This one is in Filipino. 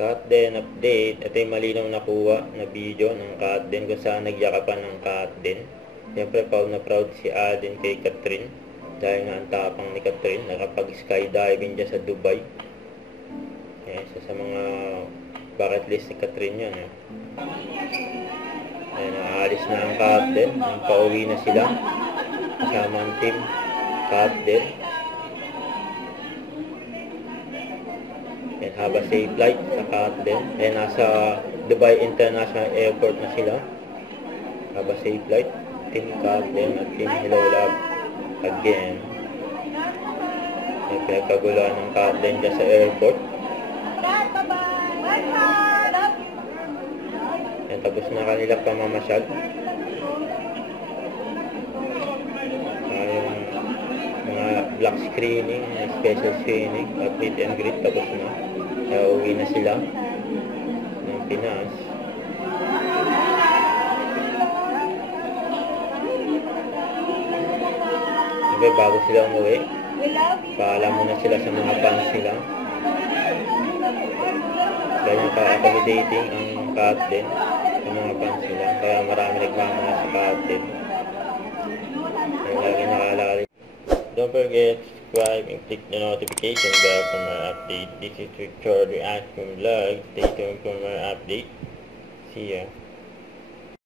Cut din update. Ito yung malinaw nakuha na video ng cut din kung saan nagyakapan ng cut din. Siyempre proud na proud si Alden kay Catherine dahil nga ang tapang ni Catherine nakapag skydiving dyan sa Dubai. Isa sa mga bucket list ni Catherine yan. Ayan, aalis na ang cut din. Pauwi na sila kasama ang team cut din. And have a safe flight sa cut din. And nasa Dubai International Airport na sila. Have a safe flight. Team cut din at team Hello Love again. May pinagkaguluhan ng cut din dyan sa airport. And tapos na kanila pamamasyal. Yung mga black screening, special screening, at meet and greet tapos na. Kaya uwi na sila ng Pinas. Okay, bago sila umuwi, paalam muna sila sa mga fans nila. Ganyan ka-accommodating ang cut din sa mga fans nila. Kaya marami nagmamahal sa cut din. Kaya lagi nakalala. Don't forget to subscribe and click the notification bell for more update. This is Richard Reaction Vlog. Stay tuned for more update. See ya.